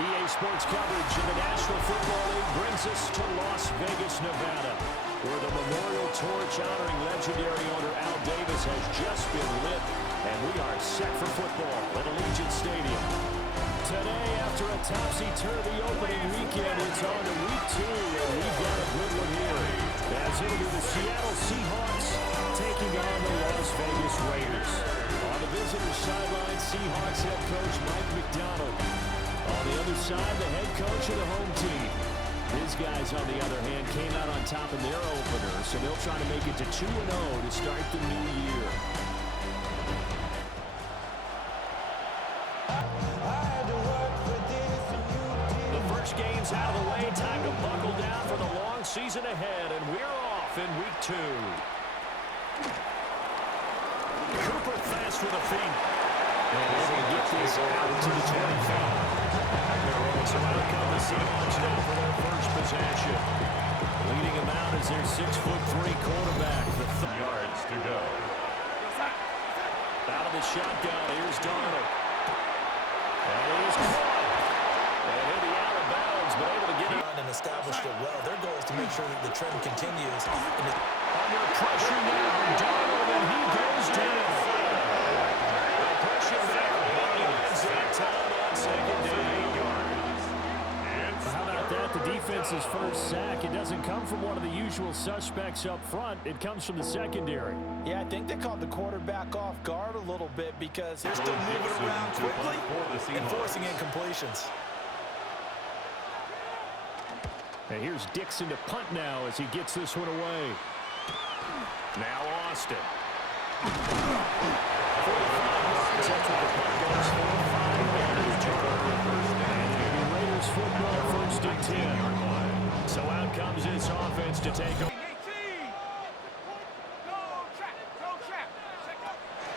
EA Sports coverage of the National Football League brings us to Las Vegas, Nevada, where the memorial torch honoring legendary owner Al Davis has just been lit, and we are set for football at Allegiant Stadium. Today, after a topsy-turvy opening weekend, it's on to week 2, and we've got a good one here, as it'll be the Seattle Seahawks taking on the Las Vegas Raiders. On the visitor's sideline, Seahawks head coach Mike McDonald. On the other side, the head coach of the home team. His guys, on the other hand, came out on top in their opener, so they'll try to make it to 2-0 to start the new year. The first game's out of the way. Time to buckle down for the long season ahead, and we're off in week 2. Cooper fast with a feet. And they're going to get this out to the 25. So out come the Seahawks now for their first possession. Leading them out is their 6'3" quarterback. The yards to go. Out of the shotgun, here's Darnold. And he's caught. And he'll be out of bounds, but able to get it. And established it well. Their goal is to make sure that the trend continues. Under pressure now, Darnold, and he goes down. Pressure back. That time on second down. How about that? The defense's first sack. It doesn't come from one of the usual suspects up front. It comes from the secondary. Yeah, I think they caught the quarterback off guard a little bit because they're still moving around quickly and forcing incompletions. And here's Dixon to punt now as he gets this one away. Now Austin. 45 yards. That's what the punt goes for. 5 yards. And Raiders football first and 10. So out comes this offense to take over.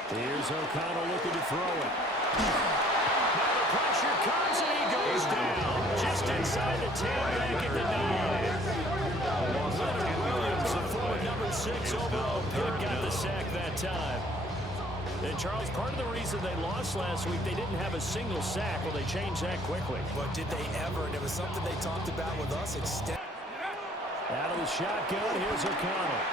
Here's O'Connell looking to throw it. Now the pressure comes and he goes down. Just inside the 10, back at the 9. Leonard Williams, the former number 6 overall pick, got the sack that time. And, Charles, part of the reason they lost last week, they didn't have a single sack. Well, they changed that quickly. But did they ever? And it was something they talked about with us. Out of the shotgun, here's O'Connell.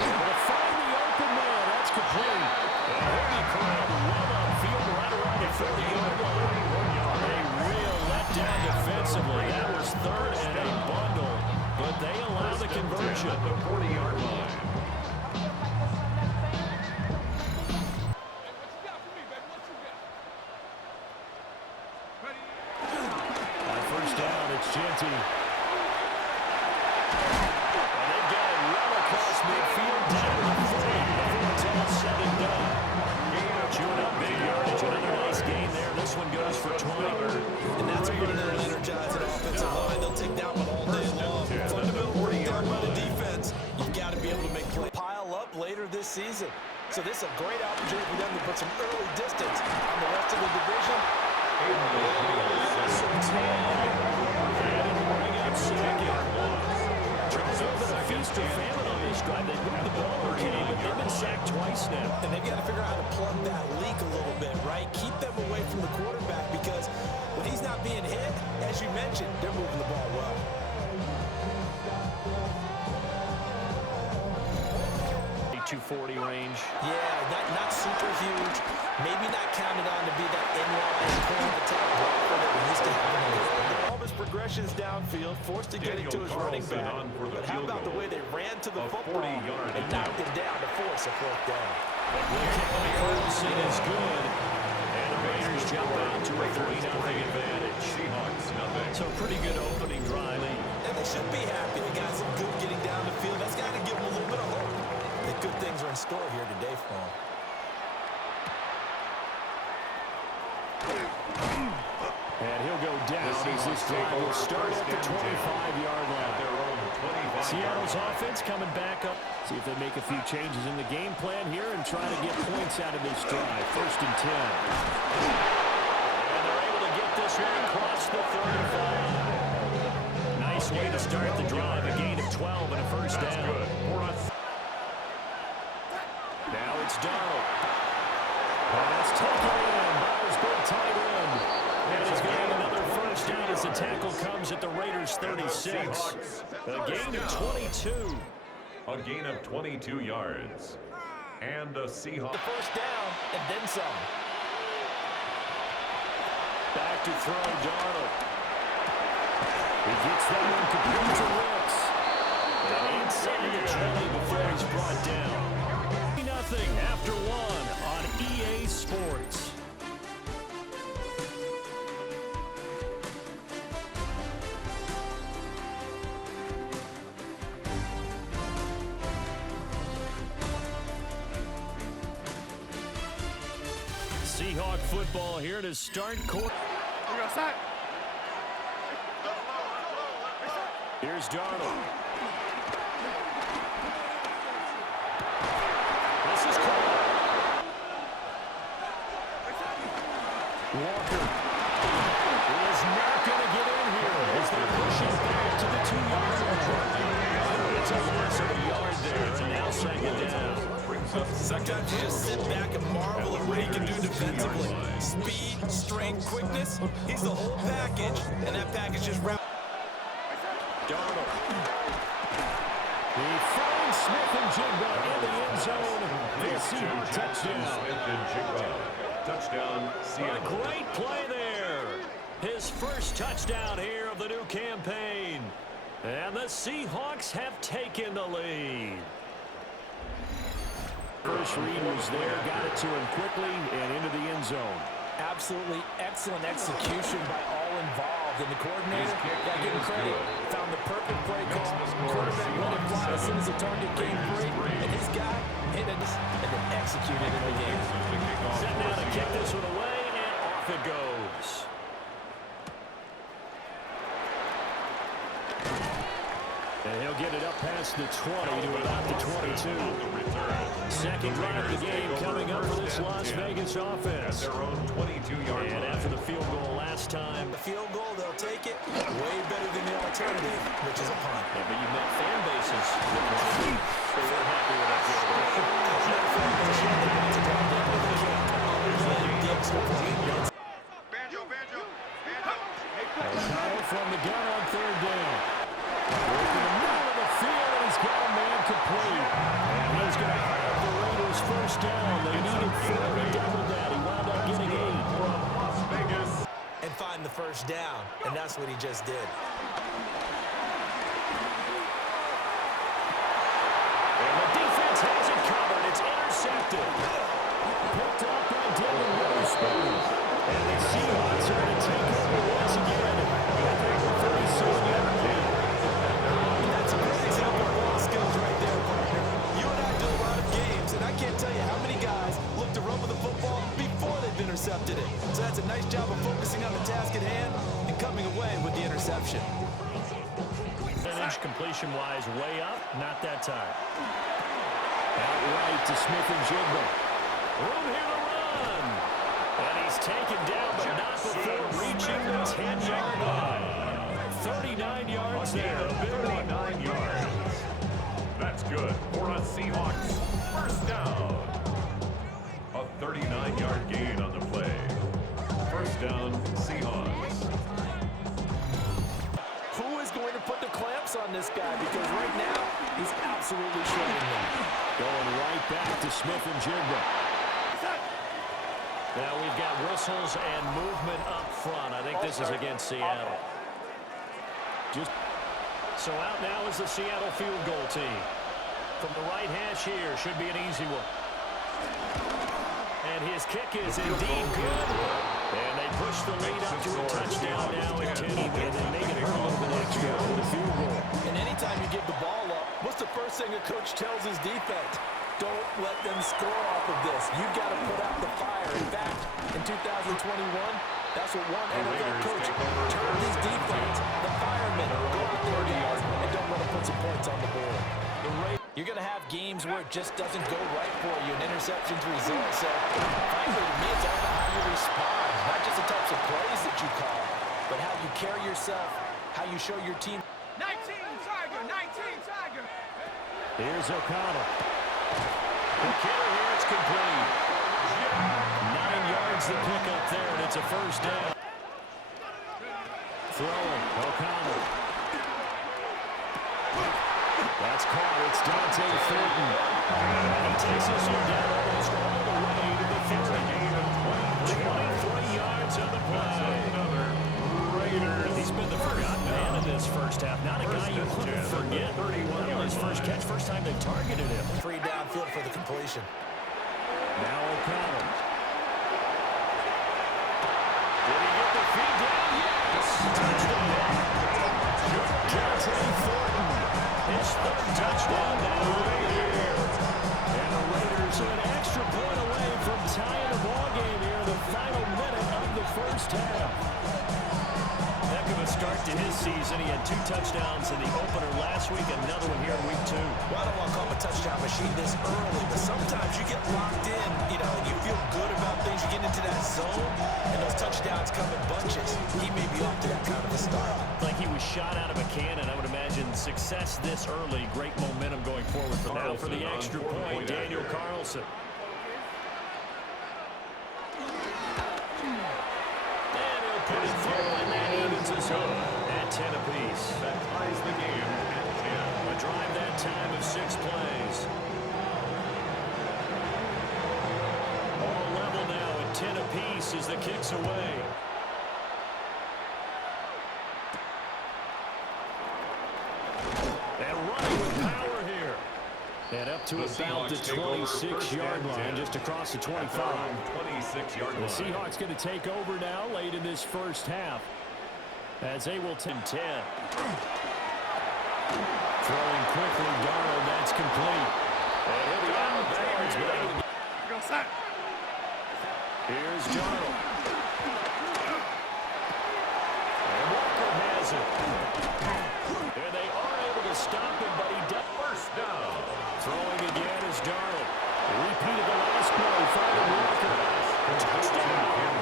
They'll find the open man. That's complete. And Hoagie Crab well on field right around the 40-yard line. A real letdown defensively. That was third and a bundle. But they allow the conversion. At the 40-yard line. Genty. And they've got it well across midfield down to the 40 before it's all said and done. Chewing up big yardage. Another nice gain there. This one goes for 20. And that's what they're energized at offensive line. They'll take that one all day long. Fundamental breakdown by the defense. You've got to be able to make plays. Pile up later this season. So this is a great opportunity for them to put some early distance on the rest of the division. Charles, over the feast or famine on this drive. They moved the ball okay, but they've been sacked twice now. And they've got to figure out how to plug that leak a little bit, right? Keep them away from the quarterback because when he's not being hit, as you mentioned, they're moving the ball well. .240 range. Yeah, not super huge. Maybe not counted on to be that in-line point-attack blocker that we used to have. All of his progressions downfield, forced to get it to his running back. But how about the way they ran to the football and knocked him down to force a fourth down? Carlson is good. And the Raiders jump out to a 3-0 advantage. Seahawks, nothing. So pretty good opening drive. And they should be happy. They got some good getting down the field. That's got to give them a little bit of hope that good things are in store here today for them. And he'll go down as this drive will start at the 25-yard line. Seattle's offense coming back up. See if they make a few changes in the game plan here and try to get points out of this drive. First and 10. And they're able to get this one across the 35. Nice way to start the drive. A gain of 12 and a first down. Now it's Darnold. Pass taken in by his big tight end. And he's going to the tackle comes at the Raiders' 36. A gain of 22. A gain of 22 yards. And the Seahawks. The first down and then some. Back to throw, Darnold. He gets that one complete to Ricks. And inside the 20 before he's brought down. Nothing after one on EA Sports. Seahawk football here to start quarter. Here's Darnold. This is caught. Walker is not going to get in here as they're pushing back to the 2-yard line. It's a loss of a yard there. It's now second down. Sometimes you just sit back and marvel at what he can do defensively. Speed, strength, quickness. He's the whole package, and that package just wrapped. Darnold. He finds Smith-Njigba in the end zone. The Seahawks touchdown. Touchdown, Seattle. A great play there. His first touchdown here of the new campaign. And the Seahawks have taken the lead. First read was there, got it to him quickly and into the end zone. Absolutely excellent execution by all involved. And the coordinator, got to give him credit, found the perfect play call. Quarterback let it fly as soon as the target came free. And his guy hit it and then executed in the game. Set now to kick this one away, and off it goes. And he'll get it up past the 20 to about the 22. Second drive of the game coming up for this Las Vegas offense. And after the field goal last time. The field goal, they'll take it. Way better than the alternative, which is a punt. Yeah, but you've got fan bases that are happy with that field goal. O'Connell from the gun on third down. Working the middle of the field, and he's got a man complete. And he's going to have the Raiders first down. They needed 4 to double that. He wound up getting 8. From Las Vegas. And find the first down, and that's what he just did. And the defense has it covered. It's intercepted. Picked up by Devin Witherspoon. And the Seahawks are going to take over once again. That's a great example of ball skills right there, partner. You and I do a lot of games, and I can't tell you how many guys look to run with the football before they've intercepted it. So that's a nice job of focusing on the task at hand and coming away with the interception. Percentage completion-wise way up, not that time. Outright to Smith-Njigba. Room here to run. And he's taken down, but not before reaching the 10-yard line. 39 yards there. 39 yards. That's good for a Seahawks first down. A 39-yard gain on the play. First down, Seahawks. Who is going to put the clamps on this guy? Because right now, he's absolutely shredding them. Going right back to Smith-Njigba. Now we've got whistles and movement up front. I think this is against Seattle. So out now is the Seattle field goal team. From the right hash here, should be an easy one. And his kick is indeed good. And they push the lead up to a touchdown now at 10. And they make it hurt a little bit extra with the field goal. And anytime you give the ball up, what's the first thing a coach tells his defense? Don't let them score off of this. You've got to put out the fire. In fact, in 2021, that's what one NFL coach turned his defense. The firemen go out there and don't let them put some points on the board. You're going to have games where it just doesn't go right for you, and interceptions result. So, frankly, to me, it's all about how you respond. Not just the types of plays that you call, but how you carry yourself, how you show your team. 19 Tiger, 19 Tiger. Here's O'Connell. The killer here, it's complete. 9 yards the pick up there, and it's a first down. throwing. O'Connell. That's caught. It's Dante Thornton. He takes this one down almost all the way to the 50. 23 yards on the play. He's been the forgotten man in this first half. Not a guy you want to forget. Not his first catch, first time they've targeted him. Free downfield for the completion. Now O'Connell. Did he get the feed down? Yes! Touchdown. Dante Thornton. His third touchdown now right here. And the Raiders are an extra point away from tying the ball game here in the final minute of the first half. Heck of a start to his season. He had 2 touchdowns in the opener last week, another one here in week 2. Well, I don't want to call him a touchdown machine this early, but sometimes you get locked in, and you feel good about things. You get into that zone, and those touchdowns come in bunches. He may be off to that kind of a start. Like he was shot out of a cannon. I would imagine success this early. Great momentum going forward for now for the extra point, Daniel Carlson. And he'll put it through, and that evens us up at 10 apiece. That ties the game at 10. A drive that time of 6 plays. All level now at 10 apiece as the kick's away. And running with power here. And up to about the 26-yard line, just across the 25. 26-yard line. The Seahawks going to take over now late in this first half as they will 10. Throwing quickly, Darnold, that's complete. And he'll be out of bounds, but able to... Go set. Here's Darnold. And Walker has it. And they are able to stop him, but he does. First down. Throwing again is Darnold. Repeated the last play, finding Walker. Touchdown.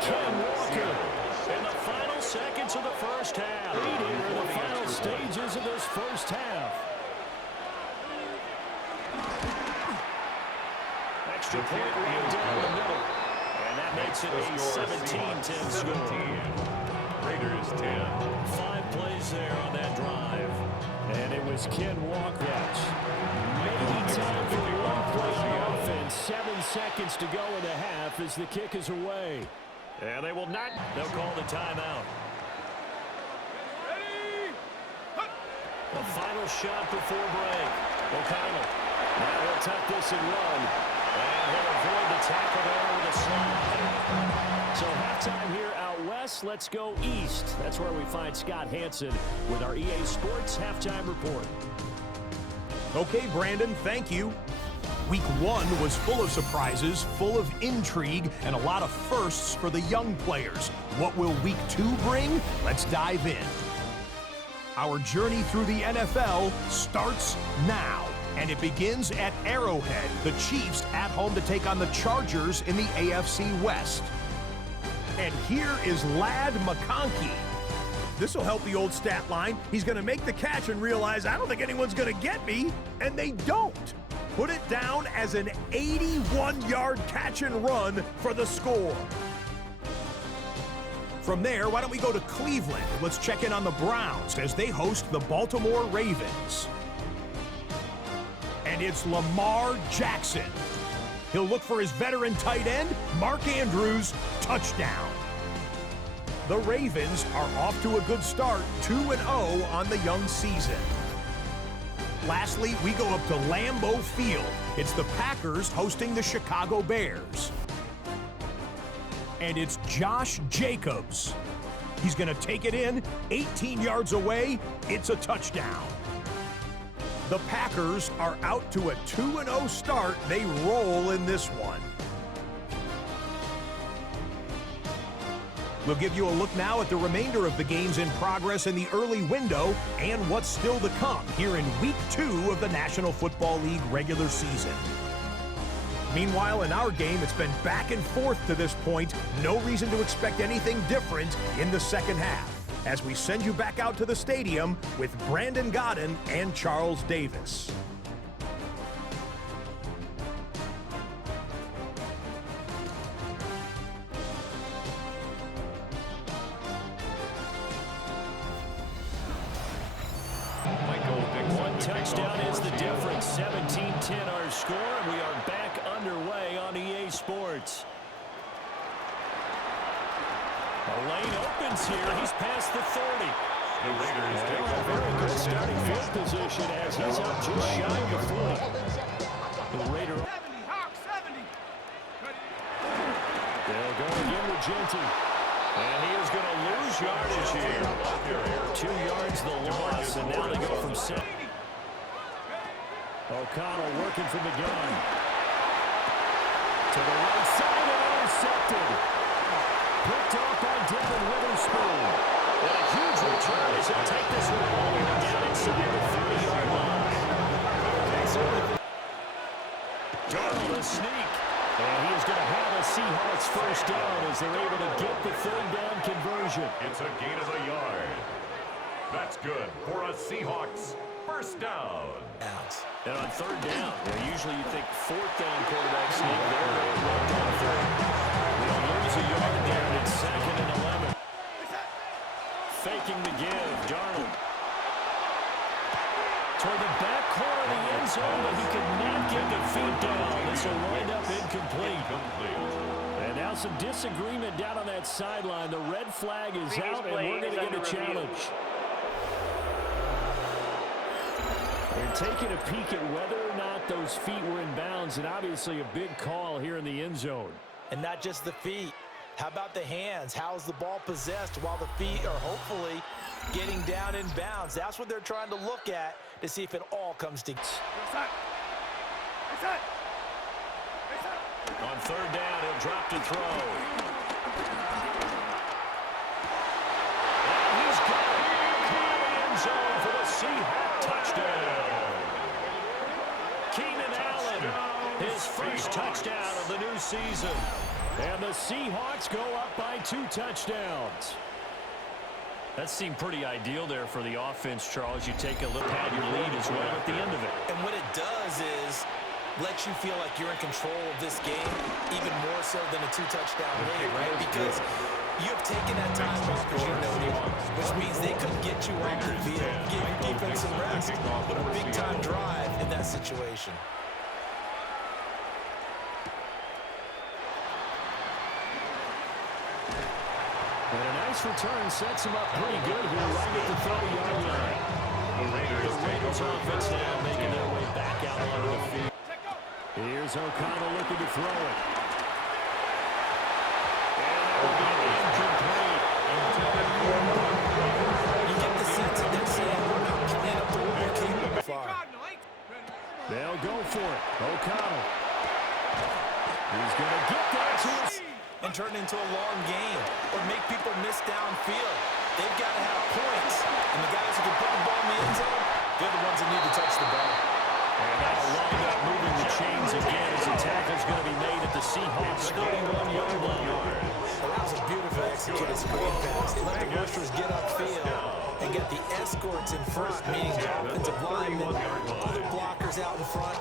Ken Walker. In the final seconds of the first half. Lead here in the final stages of this first half. Extra point right down the middle. And that makes it a 17-10 score. Raiders 10. 5 plays there on that drive. And it was Ken Walker. Maybe time for one play on offense. 7 seconds to go in the half as the kick is away. And they will not. They'll call the timeout. Ready? The final shot before break. O'Connell. Now he'll tuck this and run. And he'll avoid the tackle there with a slide. So halftime here out west. Let's go east. That's where we find Scott Hansen with our EA Sports Halftime Report. Okay, Brandon, thank you. Week 1 was full of surprises, full of intrigue, and a lot of firsts for the young players. What will Week 2 bring? Let's dive in. Our journey through the NFL starts now, and it begins at Arrowhead. The Chiefs at home to take on the Chargers in the AFC West. And here is Ladd McConkey. This will help the old stat line. He's going to make the catch and realize, I don't think anyone's going to get me, and they don't. Put it down as an 81-yard catch and run for the score. From there, why don't we go to Cleveland? Let's check in on the Browns as they host the Baltimore Ravens. And it's Lamar Jackson. He'll look for his veteran tight end, Mark Andrews, touchdown. The Ravens are off to a good start, 2-0 on the young season. Lastly, we go up to Lambeau Field. It's the Packers hosting the Chicago Bears. And it's Josh Jacobs. He's going to take it in, 18 yards away. It's a touchdown. The Packers are out to a 2-0 start. They roll in this one. We'll give you a look now at the remainder of the games in progress in the early window and what's still to come here in Week 2 of the National Football League regular season. Meanwhile, in our game, it's been back and forth to this point. No reason to expect anything different in the second half as we send you back out to the stadium with Brandon Godden and Charles Davis. touchdown is the difference. 17-10 our score, and we are back underway on EA Sports. The lane opens here. He's past the 30. The Raiders take over. Very good starting field position as he's up just shy of the 40. The Raider. 70, Hawks, 70. They'll go again with Genty. And he is going to lose yardage here. 2 yards the loss, and now they go from 7. O'Connell working from the gun. To the right side and intercepted. Picked off by Devin Witherspoon. And a huge return as he'll take this one all the way down inside the 30-yard line. Darnold a sneak. And he is going to have a Seahawks first down as they're able to get the third down conversion. It's a gain of a yard. That's good for a Seahawks first down. And on third down, usually you think fourth down quarterback sneak there. They'll lose a yard there, and it's 2nd and 11. Faking the give, Darnold. Toward the back corner of the end zone, but he could not get the feet down. This will wind up incomplete. And now some disagreement down on that sideline. The red flag is out, and we're going to get a challenge. They're taking a peek at whether or not those feet were in bounds, and obviously a big call here in the end zone. And not just the feet. How about the hands? How is the ball possessed while the feet are hopefully getting down in bounds? That's what they're trying to look at to see if it all comes together. On third down, he'll drop to throw. And he's got it. Caught in the end zone for the Seahawks touchdown. Keenan Allen, his first touchdown of the new season. And the Seahawks go up by 2 touchdowns. That seemed pretty ideal there for the offense, Charles. You take a look at your lead as well at the end of it. And what it does is let you feel like you're in control of this game, even more so than a 2-touchdown lead, right? Because you have taken that time off, as you noted, which means they couldn't get you off the field, give your defense some rest, but a big-time drive in that situation. And a nice return sets him up pretty good here right at the 30-yard line. The Raiders offense now making their way back out onto the field. Here's O'Connell looking to throw it. And that will be incomplete. You get the sense that they're saying we're not playing up to what we're capable of. They'll go for it. O'Connell. He's going to get that to us. And turn into a long game or make people miss downfield. They've got to have points. And the guys who can put the ball in the end zone, they're the ones that need to touch the ball. And that'll wind up moving the chains again as the tackle's going to be made at the Seahawks 31-yard line. Well, that was a beautifully executed screen pass. They let the rushers get upfield and get the escorts in front, meaning the offensive linemen, other blockers out in front,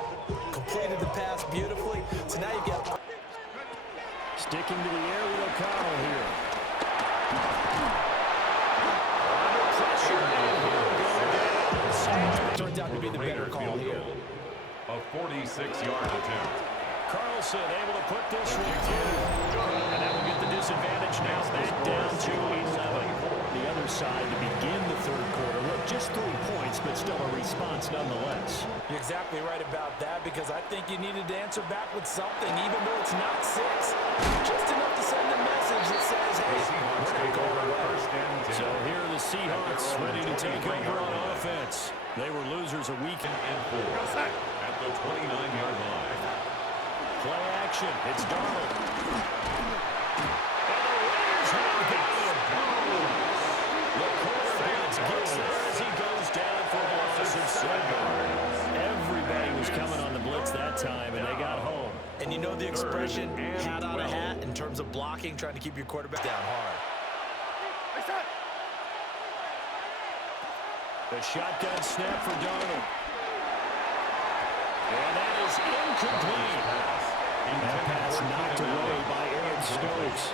completed the pass beautifully. So now you've got... Sticking to the air with O'Connell here. Under pressure. Turns out to be the better call here. A 46-yard attempt. Carlson able to put this one through. And that will get the disadvantage now back down to 11. The other side to begin the third quarter. Look, just 3 points, but still a response nonetheless. You're exactly right about that, because I think you needed to answer back with something, even though it's not 6. Just enough to send a message that says, hey, we're going to go away. So here are the Seahawks ready to take over on offense. They were losers a week And 4 at the 29-yard line. Play action. It's Darnold. And the Raiders have got him. The quarterback gets there as he goes down for a loss of 7. Everybody was coming on the blitz that time, and they got home. And you know the expression, hat on a hat, in terms of blocking, trying to keep your quarterback down hard. The shotgun snap for Darnold. And that is incomplete. That pass knocked away by Aaron Stokes.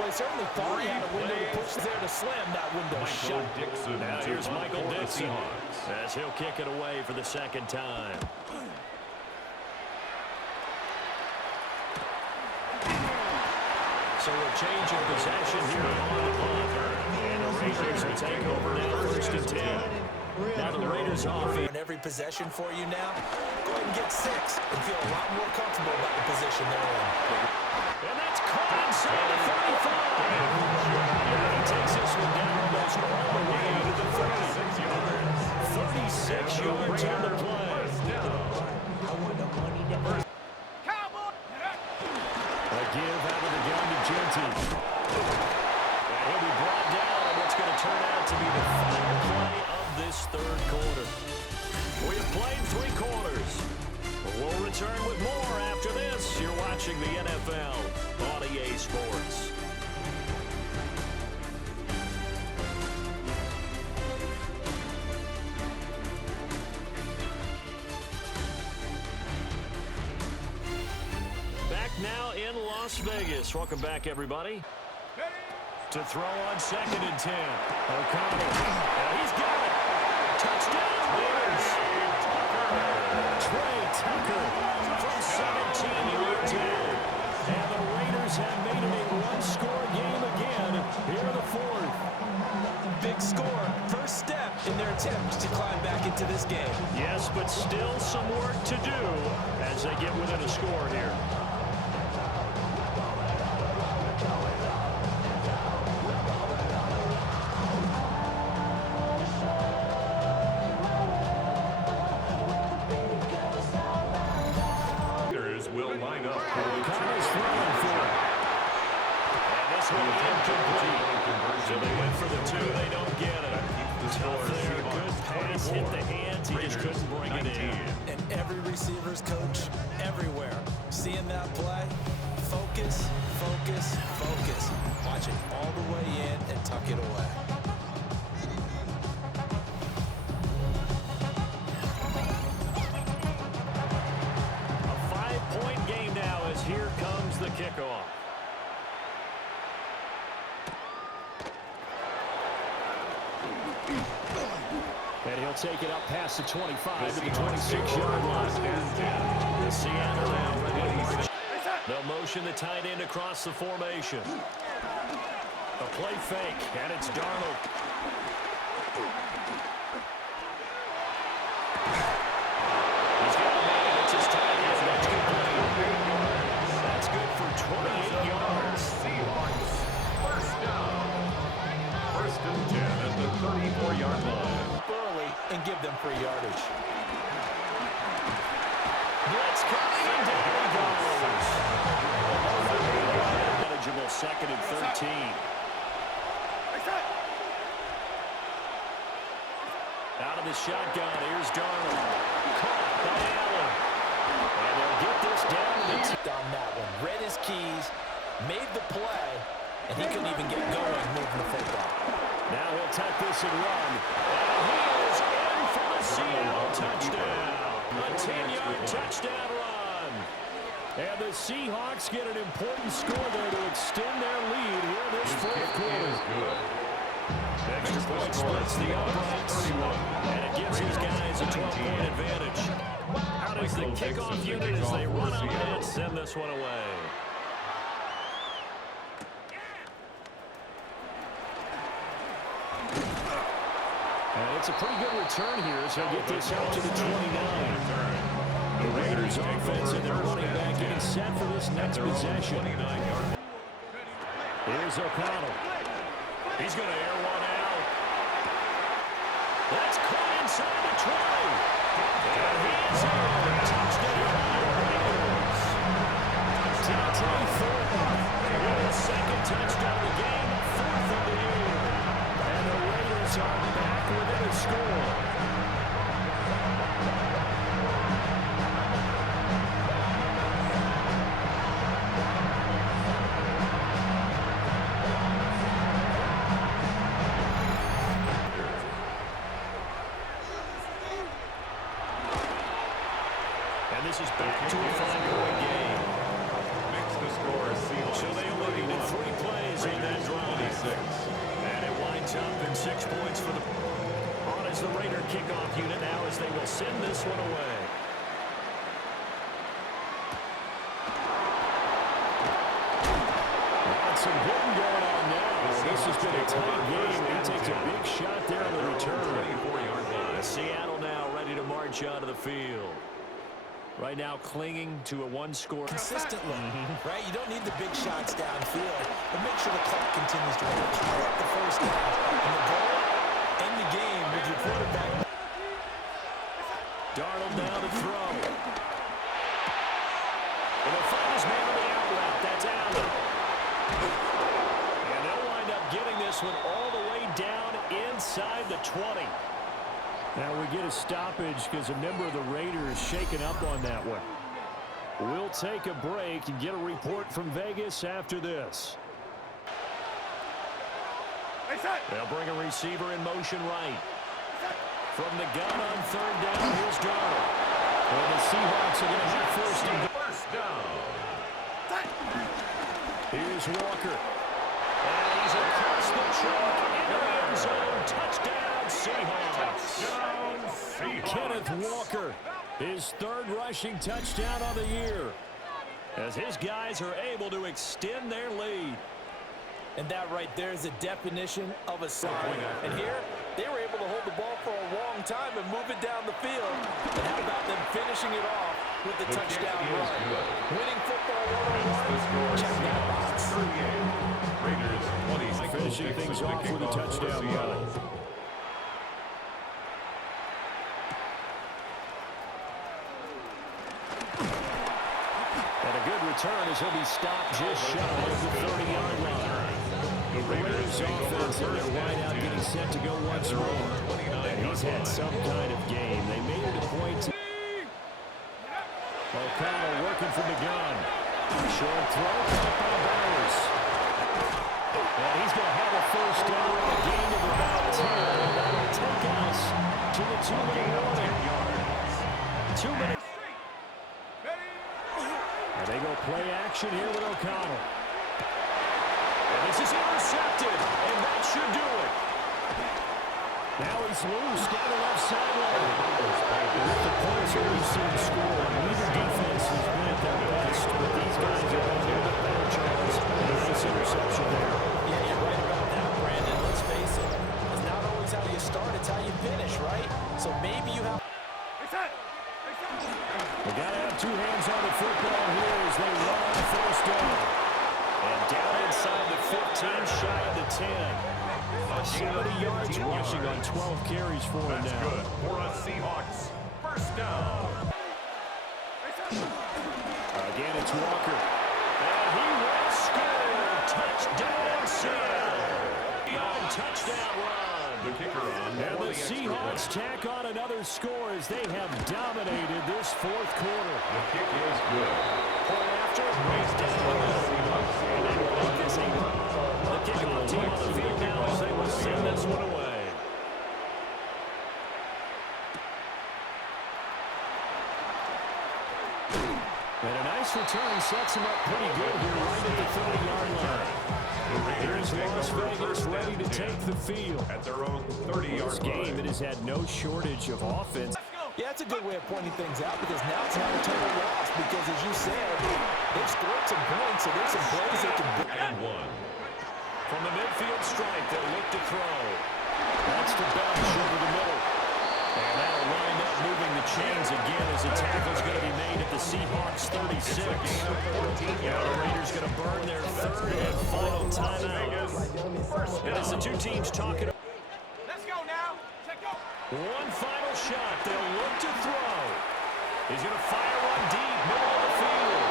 Well, he certainly thought he had a window to push there to slam that window shut. Now here's Michael Dixon as he'll kick it away for the second time. So a change of possession here on the punt. And the Raiders will take over now, 1st and 10. Now the Raiders off. In every possession for you now, go ahead and get 6 and feel a lot more comfortable about the position they're in. And that's caught inside the 35. He takes this one down almost all the way to the 36 yards. 36 yards on the play. A give out of the gun to Genty. And he'll be brought down on what's going to turn out to be the final play of this 3rd quarter. We have played 3 quarters. We'll return with more after this. You're watching the NFL on EA Sports. Back now in Las Vegas. Welcome back, everybody. To throw on 2nd and 10. O'Connell. And he's got it. Touchdown, Raiders. Trey Tucker from 17 yards out. And the Raiders have made it a 1-score game again here in the 4th. Big score. First step in their attempt to climb back into this game. Yes, but still some work to do as they get within a score here. Will line up for the Connor's throwing for it. And this one incomplete. So they went for the 2. They don't get it. Tough there. Good pass. Hit the hands. He just couldn't bring it in. And every receiver's coach everywhere. Seeing that play, focus, focus, focus. Watch it all the way in and tuck it away. Here comes the kickoff. And he'll take it up past the 25 to the 26-yard line. The Seattle now ready to march. They'll motion the tight end across the formation. A play fake, and it's Darnold. He's got a man. It's his tight end. That's complete. That's good for 28 yards. Seahawks, 1st down. 1st and 10 at the 34-yard line. Early and give them free yardage. Blitz coming, and down he goes. Eligible 2nd and 13. Out of the shotgun, here's Darnold. Caught by Allen. And they'll get this down to the On that one, read his keys, made the play, and he couldn't even get going moving the football. Now he'll tuck this and run. And he is in for the Seattle touchdown. A 10-yard touchdown run. And the Seahawks get an important score there to extend their lead here in this 4th quarter. Extra point splits the uprights. And it gives these guys a 12-point advantage. How does the kickoff unit as they run up and send this one away? And it's a pretty good return here as he'll get this out to the 29. The Raiders offense and they're running back getting set for this next possession. Here's O'Connell. He's going to air one out. That's caught inside the 20. And he's in. Touchdown, Raiders. T.J. Thornton with his 2nd touchdown of the game, 4th of the year. And the Raiders are back within a score. And this is back to a 5-point game. Makes the score Seahawks. So they only needed 3 plays in kickoff unit now as they will send this one away. Some hitting going on now. This has been a tight game. He takes a big shot there on the return. Seattle now ready to march out of the field. Right now clinging to a one-score. Consistently, right? You don't need the big shots downfield, but make sure the clock continues to run. Pile up the first down. And the goal, end the game with your quarterback. Darnold now to throw. And they'll find his man on the out route. That's Allen. And they'll wind up getting this one all the way down inside the 20. Now we get a stoppage because a member of the Raiders shaken up on that one. We'll take a break and get a report from Vegas after this. They'll bring a receiver in motion right. From the gun on third down, here's Darnold. And the Seahawks are going to have first down. Here's Walker. And he's across the chalk into the end zone. Touchdown, Seahawks. Kenneth Walker, his third rushing touchdown of the year, as his guys are able to extend their lead. And that right there is a definition of a sign. And here, they were able to hold the ball for a long time and move it down the field. And how about them finishing it off with the touchdown run? Winning football 101, check that box. Raiders 20. Finishing things off with a touchdown run. And a good return as he'll be stopped just shy of the 30-yard line. The Raiders offense and their wideout getting set to go once more. And he's had some kind of game. They made it a point to O'Connell working from the gun. Short throw, caught by Bowers. And he's going to have a first down, a gain of about 10. And that'll take us to the 2-minute warning. 2 minutes. And they go play action here with O'Connell. And this is intercepted, and that should do it. Now he's loose down the left sideline. With the points that we've seen score, neither defense has been at their best, but these guys have been a little bit better, Charles. Nice interception there. Yeah, you're right about that, Brandon. Let's face it. It's not always how you start, it's how you finish, right? So maybe you have... They got to have two hands on the football here as they run on the first down. And down inside the 15, shy of the 10. 70 yards rushing on 12 carries for him now. That's good for us Seahawks. First down. Again, it's Walker. And he will score. Touchdown, Seattle. Touchdown run. The kicker on. And the Seahawks tack on another score as they have dominated this fourth quarter. The kick is good. Point after, raised down the middle. And they will make this the kickoff team on the field now as they will send this one away. And a nice return sets him up pretty good here right at the 30-yard line. Here's Las Vegas ready to take the field. At their own 30-yard This game, it has had no shortage of offense. Yeah, that's a good way of pointing things out because now it's not a total loss because, as you said, they've scored some points, so there's some plays they can do. And one. From the midfield stripe, they'll look to throw. That's to Belch over the middle. And that'll wind up moving the chains again as the tackle's going to be made at the Seahawks 36. Now the Raiders going to burn their third and final timeout. And as the two teams talking. Let's go now. Take go. One final shot. They'll look to throw. He's going to fire one deep, middle of the field.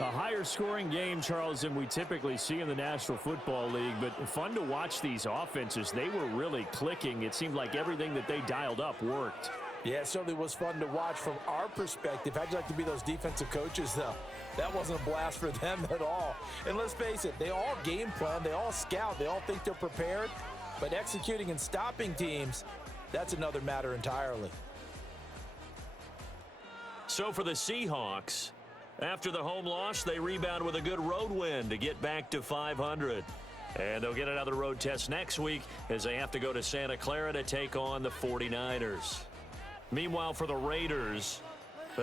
A higher-scoring game, Charles, than we typically see in the National Football League, but fun to watch these offenses. They were really clicking. It seemed like everything that they dialed up worked. Yeah, it certainly was fun to watch from our perspective. How'd you like to be those defensive coaches, though? That wasn't a blast for them at all. And let's face it, they all game plan, they all scout, they all think they're prepared, but executing and stopping teams, that's another matter entirely. So for the Seahawks, after the home loss, they rebound with a good road win to get back to 500. And they'll get another road test next week as they have to go to Santa Clara to take on the 49ers. Meanwhile, for the Raiders,